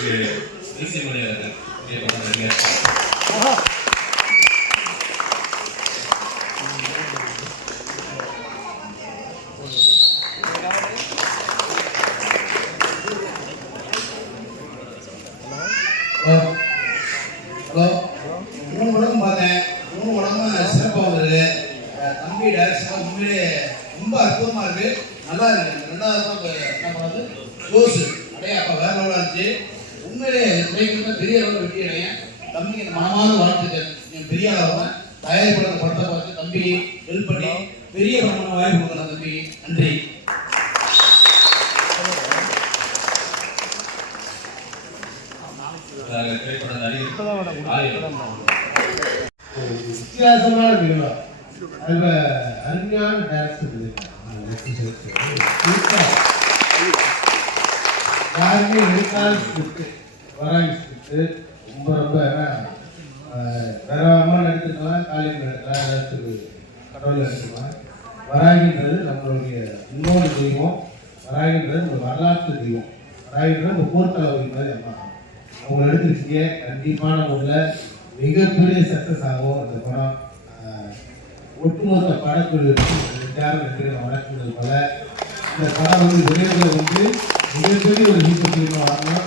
Hello, 3 படம் பார்த்தேன். 3 படமும் சிறப்பாக வந்தது. தம்பி டைரக்ஷன் உண்மையிலே ரொம்ப அற்புதமாக இருக்கு, நல்லா இருக்கு. 2வது தான் என்ன பண்ணது ஜோஸ் அப்படியே அப்போ வேற லெவலாக இருந்துச்சு. உண்மையிலே துறைக்கு பெரிய அளவில் வெற்றி அடையேன். தம்பிக்கு இந்த மனமான வாழ்த்துக்கள். நீங்கள் பெரிய அளவில் தயாரிப்பாளர் படத்தை பார்த்து தம்பி ஹெல்ப் பண்ணி பெரிய படமான வாய்ப்பு கொடுக்குறேன் தம்பி. நன்றி. வித்தியாசமான விழா, அதில் அருமையான டைரக்ஷன் யாருமே எடுக்காத ஸ்கிரிப்ட், வராங்க ஸ்கிரிப்ட் ரொம்ப ரொம்ப வேறமாக எடுத்துக்கலாம், காலையில் எடுக்கலாம், ஏதாச்சும் கடவுள் எடுத்துக்கலாம். வராகின்றது நம்மளுடைய இன்னொரு தெய்வம், வராகின்றது ஒரு வரலாற்று தெய்வம், வராகின்றது ஒரு போர்த்தளவு மாதிரி அம்மா அவங்க எடுத்துருக்கீங்க. கண்டிப்பான முறையில் மிகப்பெரிய சக்ஸஸ் ஆகும் அந்த படம். ஒட்டுமொத்த படக்குழு வழக்குகள் போல இந்த படம் வந்து விரைவில் வந்து மிகப்பெரிய ஒரு ஹீட்டர் ஃபிலிமாக வரணும்.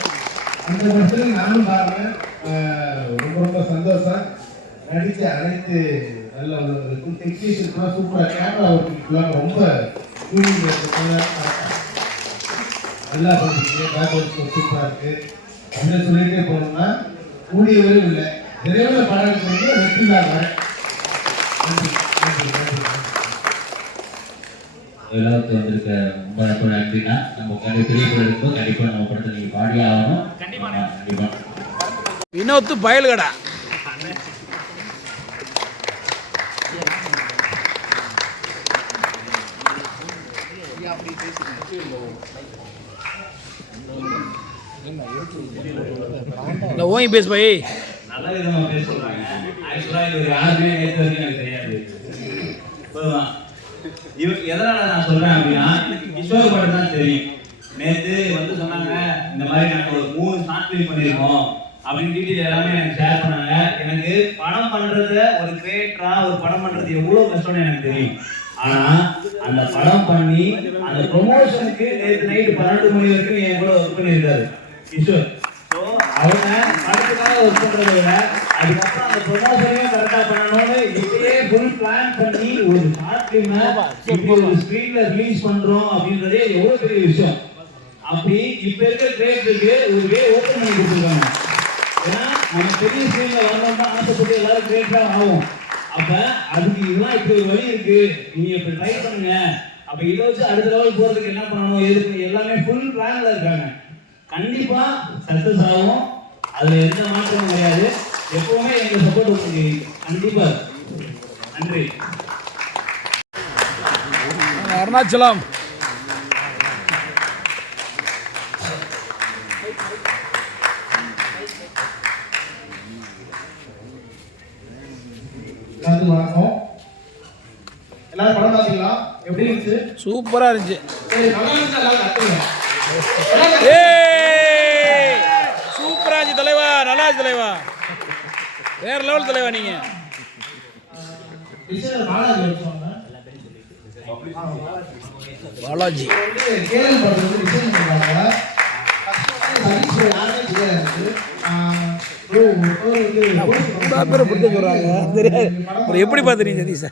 அந்த படத்தில் நானும் பாருங்கள், ரொம்ப ரொம்ப சந்தோஷம். நடித்த அனைத்து நல்ல இருக்கும் டெக்னீஷியன்ஸ்லாம் சூப்பராக, கேமரா ஒர்க்குலாம் ரொம்ப நல்லா பண்ணிருக்கீங்க. பேக்ரவுண்ட் சூப்பராக இருக்குது. அப்படின்னு சொல்லிட்டே போனோம்னா கூடியவரை இல்லை, விரைவில் படம் எடுத்து வெற்றி தான். நன்றி நன்றி நன்றி. எல்லாத்துக்கும் வந்திருக்க ரொம்ப நன்றினா, நம்ம பெரிய படம் இருக்கும், கண்டிப்பாக நம்ம படத்தை நீங்கள் பாடியே ஆகணும். கண்டிப்பாக வினோத்து பயல்கடா ஓய் பேசு பை. நல்ல விதமாக பேச சொல்கிறாங்க. ஆக்சுவலாக இது யாருமே நேற்று வரைக்கும் எனக்கு தெரியாது. இவருக்கு எதனால் நான் சொல்கிறேன் அப்படின்னா, கிஷோர் படம் தான் தெரியும். நேற்று வந்து சொன்னாங்க, இந்த மாதிரி நாங்கள் ஒரு 3 ஷார்ட் ஃபிலிம் பண்ணியிருக்கோம் அப்படின்னு டீட்டெயில் எல்லாமே எனக்கு ஷேர் பண்ணாங்க. எனக்கு படம் பண்ணுறத ஒரு கிரியேட்டராக ஒரு படம் பண்ணுறது எவ்வளோ கஷ்டம்னு எனக்கு தெரியும். ஆனால் அந்த படம் பண்ணி அந்த ப்ரொமோஷனுக்கு நேற்று நைட்டு 12 மணி வரைக்கும் என் கூட ஒர்க் பண்ணியிருக்காரு கிஷோர். ஸோ அவங்க படத்துக்காக ஒர்க் பண்ணுறத விட அதுக்கப்புறம் அந்த ப்ரொமோஷனையும் கரெக்டாக பண்ணணும்னு இப்படியே ஃபுல் பிளான் பண்ணி ஒரு ஷார்ட் ஃபிலிமை இப்போ ஒரு ஸ்க்ரீனில் ரிலீஸ் பண்ணுறோம் அப்படின்றதே எவ்வளோ பெரிய விஷயம். அப்படி இப்போ இருக்கிற கிரியேட்டருக்கு ஒரு வே ஓப்பன் பண்ணி கொடுத்துருக்காங்க. ஏன்னா நம்ம பெரிய ஸ்க்ரீனில் வரணும் தான் ஆசைப்பட்டு எல்லாரும் கிரியேட்டராக ஆகும். அப்போ அதுக்கு இதெல்லாம் இப்படி ஒரு வழி இருக்கு, நீங்கள் இப்படி ட்ரை பண்ணுங்க. அப்போ இதை வச்சு அடுத்த லெவல் போகிறதுக்கு என்ன பண்ணணும், எதுக்கு எல்லாமே ஃபுல் பிளானில் இருக்காங்க. கண்டிப்பாக சக்ஸஸ் ஆகும், அதில் எந்த மாற்றமும் கிடையாது. எப்பவுமே எங்கள் சப்போர்ட் உங்களுக்கு கண்டிப்பாக. நன்றி. அருணாச்சலம் வணக்கம். எல்லாரும் படம் பார்த்தீங்களா? எப்படி இருந்துச்சு? சூப்பரா இருந்துச்சு. சூப்பரா இருந்துச்சு தலைவா, நல்லா இருந்துச்சு தலைவா, வேற லெவல் தலைவா. நீங்க பாலாஜி எப்படி பாத்துறீங்க சதீஷ்?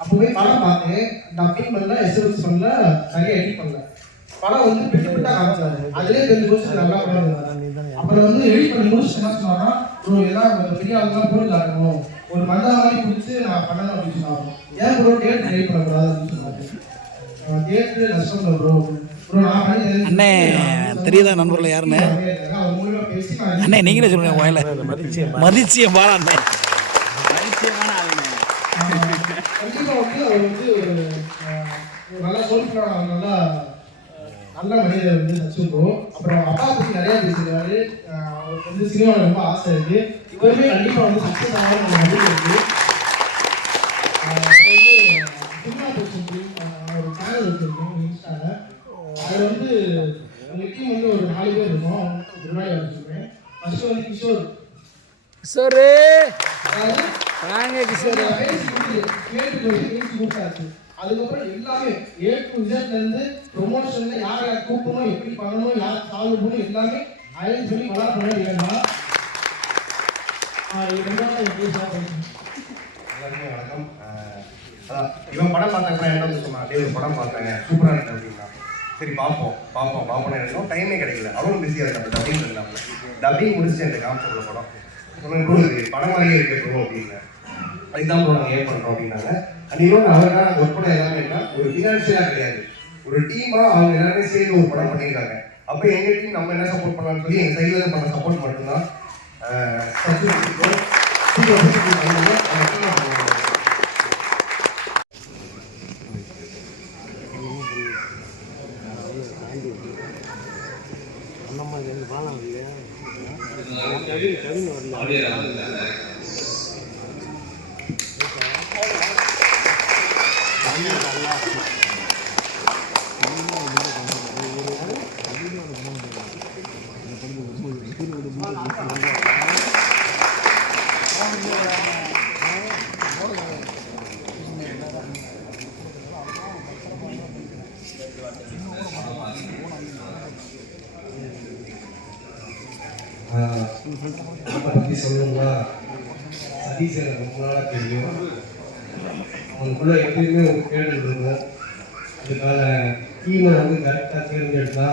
அப்போ போய் படம் பார்த்தேன். டப்பிங் பண்ணல, எஸ்எம்எஸ் பண்ணல, சரியா எடிட் பண்ணல. படம் வந்து பிட்டு பிட்டா காமிச்சாரு. அதிலே தெரிஞ்சு போச்சு நல்லா படம் இருந்தாரு. அப்புறம் வந்து எடிட் பண்ணி முடிச்சு என்ன சொன்னாங்கன்னா, ப்ரோ எல்லாம் பெரிய ஆளுங்கெல்லாம் போட்டு காட்டணும், ஒரு மண்டா மாதிரி பிடிச்சி நான் பண்ணணும் அப்படின்னு சொன்னாங்க. ஏன் ப்ரோ தேட்டர் எடிட் பண்ணக்கூடாது அப்படின்னு சொன்னாங்க. தேட்டர் நஷ்டம் ப்ரோ. அண்ணே தெரியுதா நண்பர்கள் யாருன்னு? அண்ணே நீங்களே சொல்லுங்க. கோயில மதிச்சியம் பாலா அண்ணே கண்டிப்பாக வந்து அவர் வந்து ஒரு நல்ல சோல்ஃபுல்லான நல்ல மனிதர் வந்து சச்சிருக்கோம். அப்புறம் அப்பா பற்றி நிறையா பேசியிருக்காரு. அவருக்கு வந்து சினிமாவில் ரொம்ப ஆசை இருக்குது. இவருமே கண்டிப்பாக வந்து சக்ஸஸ் ஆகும் நம்ம நம்பிக்கை இருக்குது. வந்து சினிமா பேசுறது ஒரு சேனல் வச்சுருக்கோம் இன்ஸ்டாவில். அதில் வந்து எங்கள் டீம் வந்து ஒரு 4 பேர் இருக்கோம். முன்னாடி வர சொல்கிறேன். ஃபர்ஸ்ட் வந்து கிஷோர். கிஷோரு அதாவது வாங்க கிஷோரு. கொடுத்தாச்சு. அதுக்கப்புறம் எல்லாமே A to Z இருந்து ப்ரொமோஷன்ல யார் யார் கூப்பிடணும், எப்படி பண்ணணும், யார் சால்வ் பண்ணணும் எல்லாமே அரேஞ்ச் பண்ணி வளர பண்ண வேண்டாம். எல்லாருமே வணக்கம். இவன் படம் பார்த்தப்ப என்ன வந்து சொன்னான், ஒரு படம் பார்த்தேங்க சூப்பராக இருக்கு அப்படின்னா. சரி பார்ப்போம்னு இருக்கோம். டைமே கிடைக்கல. அவரும் பிஸியாக இருக்காங்க. டப்பிங் இருந்தாங்க. டப்பிங் முடிச்சு எனக்கு காமிச்ச படம் சொன்னது படம் மாதிரியே இருக்கு ப்ரோ அப்படின்னு. அதுதான் ப்ரோ நாங்கள் ஏன் பண்ணுறோம் அப்படின்னாங்க. அண்ட் இன்னொன்று அவருக்கான ஒர்க் பண்ண எல்லாமே என்ன ஒரு ஃபினான்ஷியலாக கிடையாது, ஒரு டீமாக அவங்க எல்லாருமே சேர்ந்து ஒரு படம் பண்ணியிருக்காங்க. அப்போ எங்கள் டீம் நம்ம என்ன சப்போர்ட் பண்ணலாம்னு சொல்லி எங்கள் சைடில் பண்ண சப்போர்ட் மட்டும்தான். பற்றி சொல்லணும்னா சதீஷ் எனக்கு ரொம்ப நாளாக தெரியும். அவனுக்குள்ள எப்பயுமே ஒரு கேள்வி இருக்கும். அதுக்கான டீமை வந்து கரெக்டாக தேர்ந்தெடுத்தா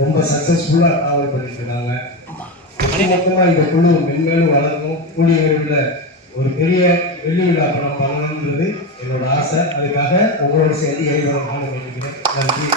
ரொம்ப சக்ஸஸ்ஃபுல்லாக ட்ராவல் பண்ணிட்டு இருக்காங்க. மொத்தமாக இந்த குழு மென்மேலும் வளர்க்கும். கூடிய விரைவில் ஒரு பெரிய வெள்ளி விழா படம் பண்ணணுன்றது என்னோட ஆசை. அதுக்காக உங்களோட சேர்ந்து எல்லோரும் நான் வேண்டிக்கிறேன். நன்றி.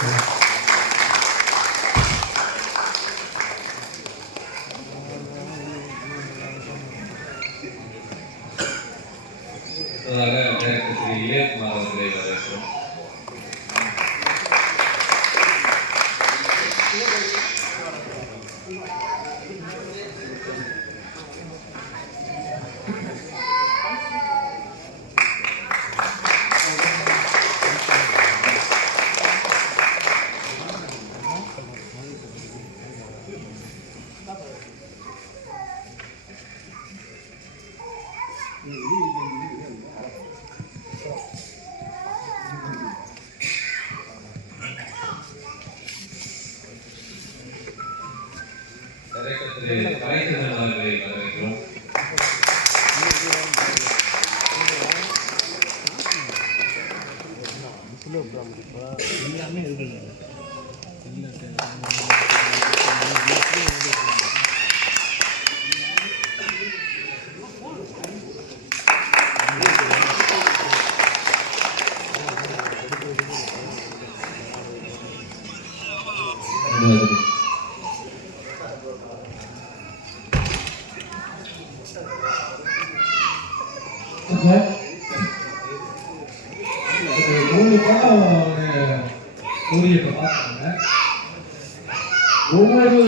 ஒவ்வொரு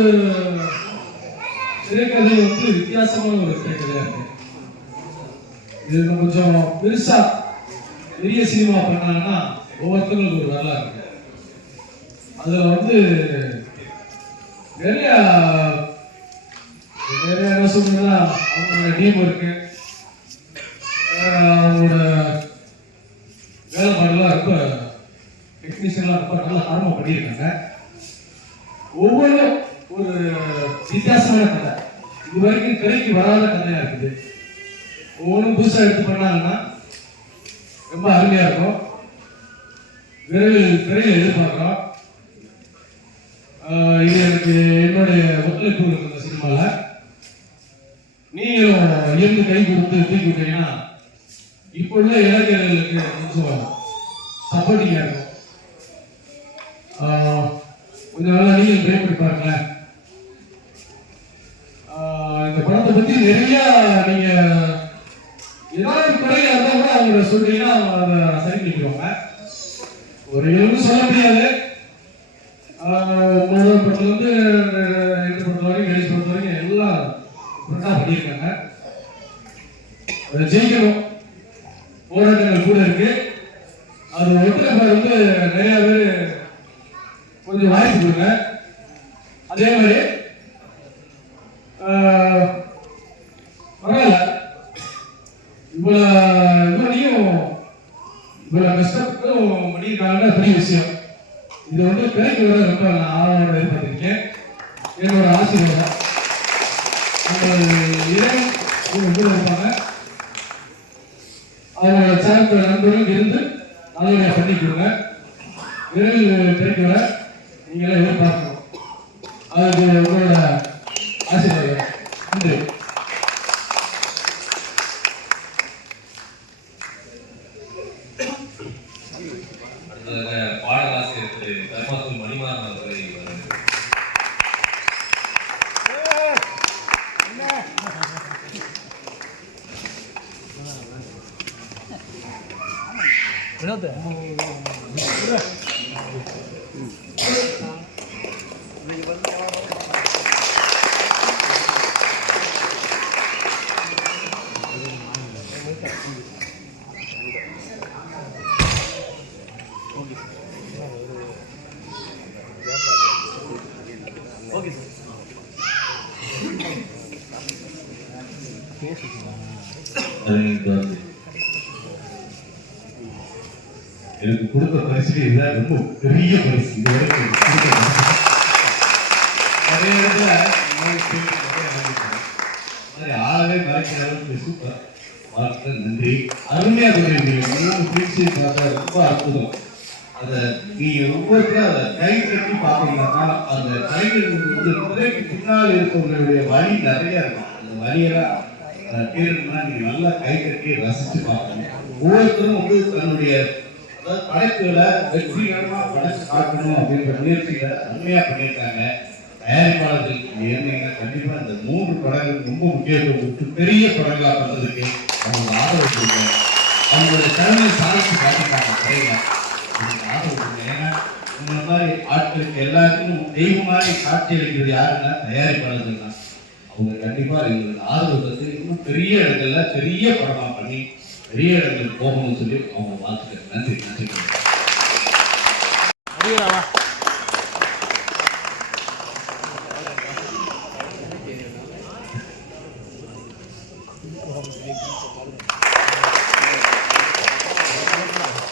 திரைக்கதையும் வந்து வித்தியாசமான ஒரு திரைக்கதையா இருக்கு. இது கொஞ்சம் பெருசா பெரிய சினிமா பண்ணாங்கன்னா ஒவ்வொருத்தங்களுக்கு ஒரு வரலாறு இருக்கு. அதுல வந்து நிறைய என்ன சொல்றதுன்னா அவங்களோட டீம் இருக்கு, அவங்களோட வேலைப்பாடுலாம் ரொம்ப டெக்னீஷியன்லாம் ரொம்ப நல்லா ஆரம்பம் பண்ணியிருக்காங்க. ஒவ்வொன்றும் ஒரு வித்தியாசமான கதை, இது வரைக்கும் திரைக்கு வராத கதையா இருக்குது. ஒவ்வொன்றும் புதுசாக எடுத்து பண்ணாங்கன்னா ரொம்ப அருமையா இருக்கும். விரைவில் திரையில் எதிர்பார்க்கிறோம். இது எனக்கு என்னுடைய ஒத்துழைப்பு இந்த சினிமாவில் நீங்களும் இயந்து கை கொடுத்து தூக்கி விட்டீங்கன்னா இப்போ உள்ள இளைஞர்களுக்கு கொஞ்சம் சப்போர்ட்டிங்காக இருக்கும். கொஞ்சம் நல்லா நீங்கள் ட்ரை பண்ணி பாருங்களேன். இந்த படத்தை பற்றி நிறைய நீங்கள் ஏதாவது குறையாக இருந்தால் கூட அவங்க சொல்றீங்கன்னா அவங்க அதை சரி பண்ணிக்குவாங்க. ஒரு எழுந்து சொல்ல முடியாது. முதல் படத்துல வந்து ரெண்டு பொறுத்த வரைக்கும் கடைசி பொறுத்த வரைக்கும் எல்லாம் ஃப்ரெண்டாக பண்ணியிருக்காங்க. அதை ஜெயிக்கணும், போராட்டங்கள் கூட இருக்கு. அது ஒத்துழைப்பாக வந்து நிறைய பேர் கொஞ்சம் வாய்ப்பு கொடுங்க. அதே மாதிரி பரவாயில்ல, இவ்வளோ கஷ்டத்துக்கும் பண்ணியிருக்காங்கன்னா பெரிய விஷயம். இது வந்து கிடைக்க வர ரொம்ப நான் ஆர்வம் எதிர்பார்த்திருக்கேன். என்னோட ஆசீர்வாதம் இறைவன் கூட இருப்பாங்க. அவரோட சேர்ந்த நண்பர்கள் இருந்து நல்லபடியாக பண்ணிக்கோங்க. விரைவில் கிடைக்க வர நீங்களே எதிர்பார்க்கணும். அதுக்கு உங்களோட ஆசீர்வாதம். நன்றி. பாடலாசிரியர் திரு தர்மாசூர் மணிமாறன் அவர்களை எனக்கு கொடுத்த பரிசு இதுதான் ரொம்ப பெரிய பரிசு. இது வரைக்கும் நிறைய இடத்துல ஆளவே மறைக்கிற அளவுக்கு சூப்பர். வாழ்த்துக்கள், நன்றி. அருமையாக சொல்லியிருந்தீங்க. பார்த்தா ரொம்ப அற்புதம். அதை நீங்க ஒவ்வொருத்தரும் அதை கை கட்டி பார்த்தீங்கன்னா அந்த கலைஞர்களுக்கு வந்து திரைக்கு பின்னால் இருக்கவங்களுடைய வழி நிறைய இருக்கும். அந்த வழியெல்லாம் கேட்கணும்னா நீங்க நல்லா கை கட்டி ரசிச்சு பார்க்கணும். ஒவ்வொருத்தரும் வந்து தன்னுடைய படைப்புகளை வெற்றிகரமா படைச்சு காட்டணும் அப்படின்ற முயற்சிகளை அருமையா பண்ணியிருக்காங்க. தயாரிப்பாளர்கள் இருந்தீங்கன்னா கண்டிப்பா இந்த 3 படங்கள் ரொம்ப முக்கியத்துவம் கொடுத்து பெரிய படங்களா பண்ணதுக்கு அவங்க ஆதரவு கொடுங்க. அவங்களோட திறமையை சாதிச்சு காட்டிட்டாங்க திரையில. ஆதரவு கொடுங்க. ஏன்னா இந்த மாதிரி ஆட்களுக்கு எல்லாருக்கும் தெய்வம் மாதிரி காட்சி அளிக்கிறது யாருன்னா தயாரிப்பாளர்கள் தான். அவங்க கண்டிப்பா எங்களுக்கு ஆதரவு தந்து இன்னும் பெரிய இடங்கள்ல பெரிய படமா பண்ணி பெரிய இடங்களுக்கு போகணும்னு சொல்லி அவங்க வாழ்த்துக்கள். நன்றி. நன்றி.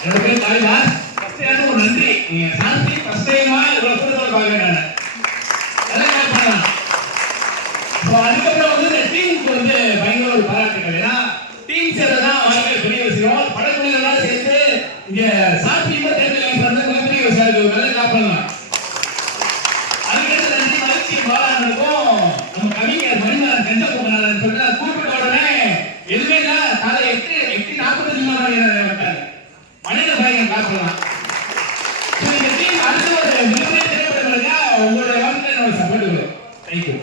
என்னோட பேர் காளிதாஸ். ஒரு நன்றி. நீங்க சாந்தி ஃபர்ஸ்ட் டைமா இவ்வளவு கூட்டத்தோட பாக்குறேன். அதெல்லாம் பண்ணலாம். அதுக்கப்புறம் வந்து இந்த டீமுக்கு வந்து பயங்கர ஒரு பாராட்டுகள். ஏன்னா டீம் சேர்றதுதான் வாழ்க்கையில் பெரிய விஷயம். படக்குழுலாம் சேர்ந்து இங்க சாத்தியமா தேர்தல் மிகப்பெரிய விஷயம். நல்ல காப்பலாம். அதுக்கடுத்து நன்றி மகிழ்ச்சி பாராட்டுக்கும் நம்ம கவிஞர் மணிமாறன் கஞ்சா போகணும் சொல்லிட்டு கூப்பிட்ட உடனே எதுவுமே இல்லை. காலை 8:45 மனித பயங்கரம் காப்பலாம். இந்த டீம் அடுத்த ஒரு மிகப்பெரிய திரைப்படங்களுக்கு உங்களுடைய வாழ்க்கையில் என்னோட சப்போர்ட் வரும். தேங்க்யூ.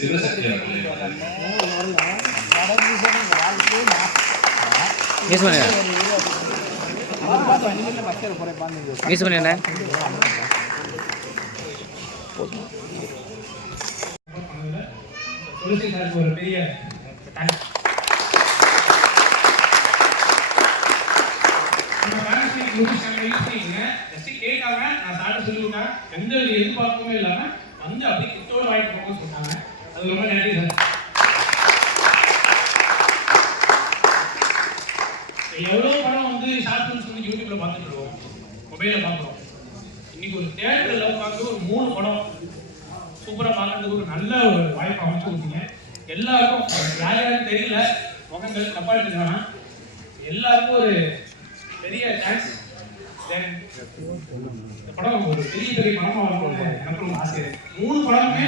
சிவசக்தி அவர்களே ஒரு பெரிய கேட்காம நான் சாப்பிட்டு சொல்லிவிட்டேன். எந்த ஒரு எதிர்பார்ப்புமே இல்லாம வந்து அப்படியே கிட்டோட வாங்கிட்டு போக சொன்னாங்க. அது ரொம்ப நன்றி சார். எவ்வளோ படம் வந்து ஷார்ட் ஃபிலிம்ஸ் வந்து யூடியூப்ல பார்த்துட்டு இருக்கோம், மொபைல்ல பார்க்குறோம். இன்னைக்கு ஒரு தியேட்டர்ல பார்த்து ஒரு 3 படம் சூப்பராக பார்க்கறதுக்கு ஒரு நல்ல ஒரு வாய்ப்பு அமைச்சு கொடுத்தீங்க. எல்லாருக்கும் யார் யாரும் தெரியல, முகங்கள் தப்பா எடுத்துக்கானா, எல்லாருக்கும் ஒரு பெரிய தேங்க்ஸ். இந்த படம் ஒரு பெரிய பெரிய படமா வரணும் எனக்கு ரொம்ப ஆசை. 3 படமே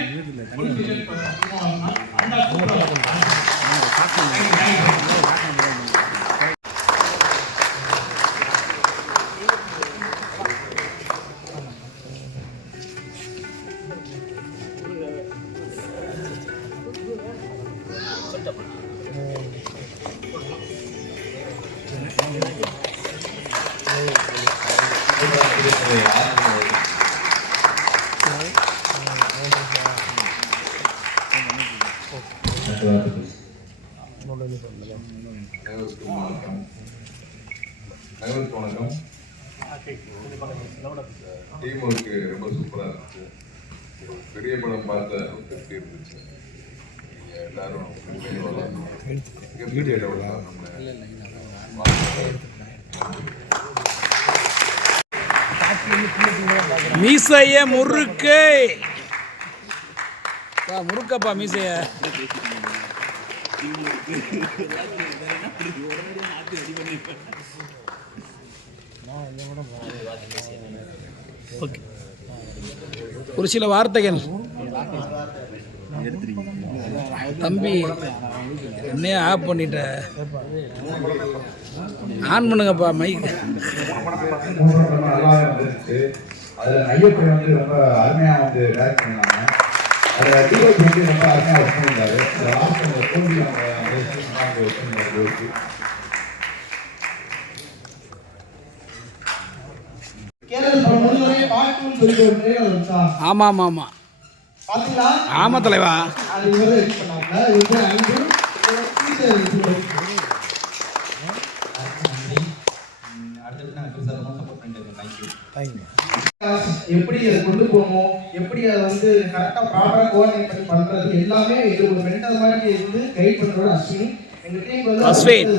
அடுத்த வாரத்துக்கு அனைவருக்கும் வணக்கம். டீம் ஒர்க்கு ரொம்ப சூப்பராக இருந்துச்சு. ஒரு பெரிய படம் பார்த்த ஒரு திருப்தி இருந்துச்சு. நீங்கள் எல்லாரும் மிகப்பெரிய லெவலில் மீசைய முறுக்கு முறுக்கப்பா மீசைய ஒரு சில வார்த்தைகள் தம்பி என்னைய ஆஃப் பண்ணிட்ட ஆன் பண்ணுங்கப்பா மைக். நல்லாவே வந்துருச்சு. அதில் ஐயப்பன் வந்து ரொம்ப அருமையாக வந்து டேரக்ட் பண்ணாங்க. அதில் டிஓபி வந்து ரொம்ப அருமையாக ஒர்க் பண்ணியிருந்தாரு. லாஸ்ட் அந்த தோல்வி அவங்க ஆமா ஆமா ஆமா ஆமா தலைவா. எப்படி அதை கொண்டு போகணும், எப்படி அதை வந்து கரெக்டாக ப்ராப்பராக கோஆர்டினேட் பண்ணி பண்ணுறது எல்லாமே இது ஒரு மென்டல் மாதிரி இருந்து கைட் பண்ணுறோட அஸ்வினி. எங்கள் டீம் வந்து அஸ்வின்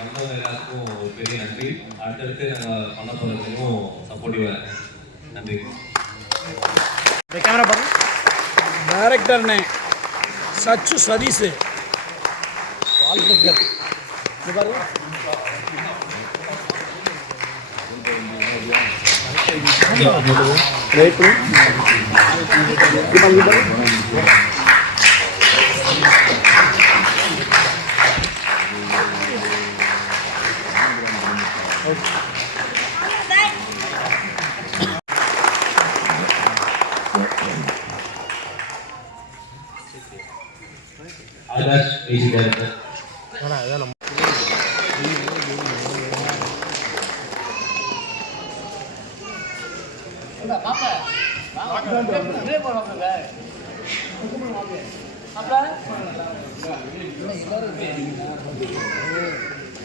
வந்தவங்க எல்லாருக்கும் ஒரு பெரிய நன்றி. அடுத்தடுத்து நாங்கள் பண்ண போகிறதுக்கும் சப்போர்ட்டிவாக நன்றி. கேமரா பாருங்க. டைரக்டர்னே சச்சு சதீஷ் வாழ்த்துக்கள். Akash music director.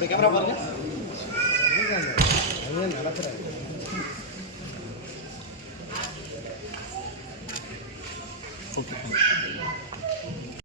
கேமரா பாருங்க.